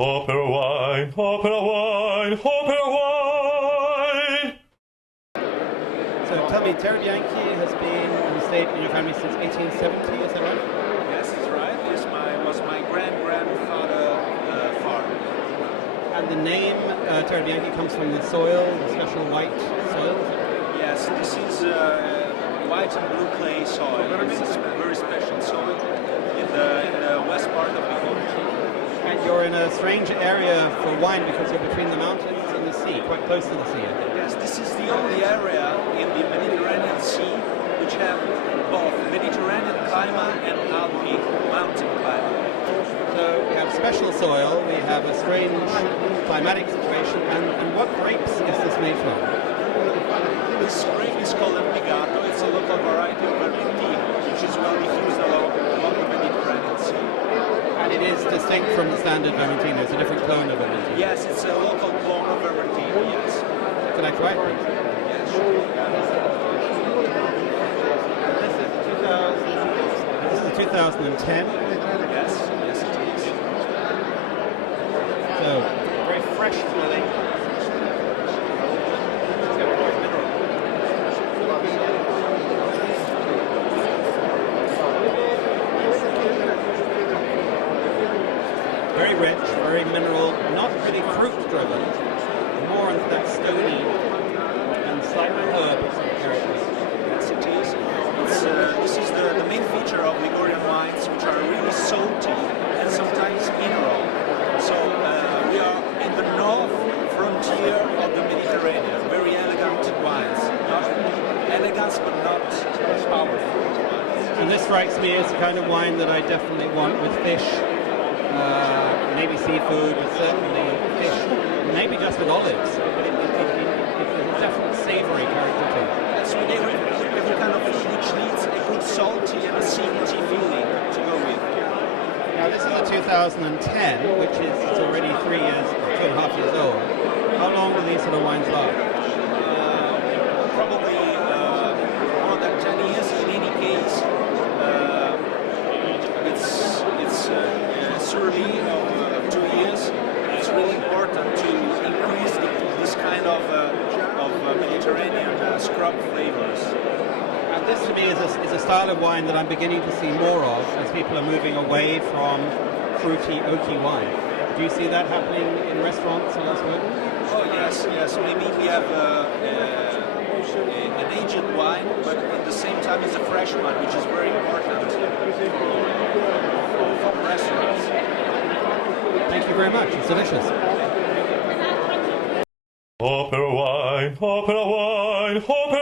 OperaWine, OperaWine, OperaWine! So tell me, Terre Bianche has been on the estate in your family since 1870, is that right? Yes, that's right. This was my grandfather farm. And the name Terre Bianche comes from the soil, the special white soil? Yes, this is white and blue clay soil. This is a very special soil in the west part of Liguria. And you're in a strange area for wine because you're between the mountains and the sea, quite close to the sea, I think. Yes, this is the only area in the Mediterranean Sea which have both Mediterranean climate and Alpine mountain climate. So we have special soil, we have a strange climatic situation, and what grapes is this made from? This grape is called Empigato. It's a local variety of Vermentino, which is well diffused along the Mediterranean Sea. And it is distinct from the standard Vermentino, it's a different clone of Vermentino. Yes, it's a local clone of Vermentino, yes. Can I try it, please? Yes. This is 2010. Yes, yes it is. So, very fresh smelling. Very rich, very mineral, not really fruit driven, more into that stony and slightly herb sort of character. Yes it is. This is the main feature of Ligurian wines, which are really salty and sometimes mineral. So we are in the north frontier of the Mediterranean. Very elegant wines. Not elegant but not powerful. And this strikes me as the kind of wine that I definitely want with fish. Maybe seafood, but certainly fish, maybe just with olives. But it there's a definite savoury character to it. Yes, with every kind of fish which needs a good salty and a seedy feeling to go with. Now this is a 2010, which is it's already 3 years, 2.5 years old. How long do these sort of wines last? Probably more than 10 years. In any case, it's surely of 2 years. It's really important to increase this kind of Mediterranean scrub flavors. And this to me is a style of wine that I'm beginning to see more of as people are moving away from fruity, oaky wine. Do you see that happening in restaurants or elsewhere? Oh yes, yes. Maybe we have an aged wine, but at the same time it's a fresh one, which is very important for restaurants. Thank you very much. It's delicious. OperaWine, OperaWine, OperaWine!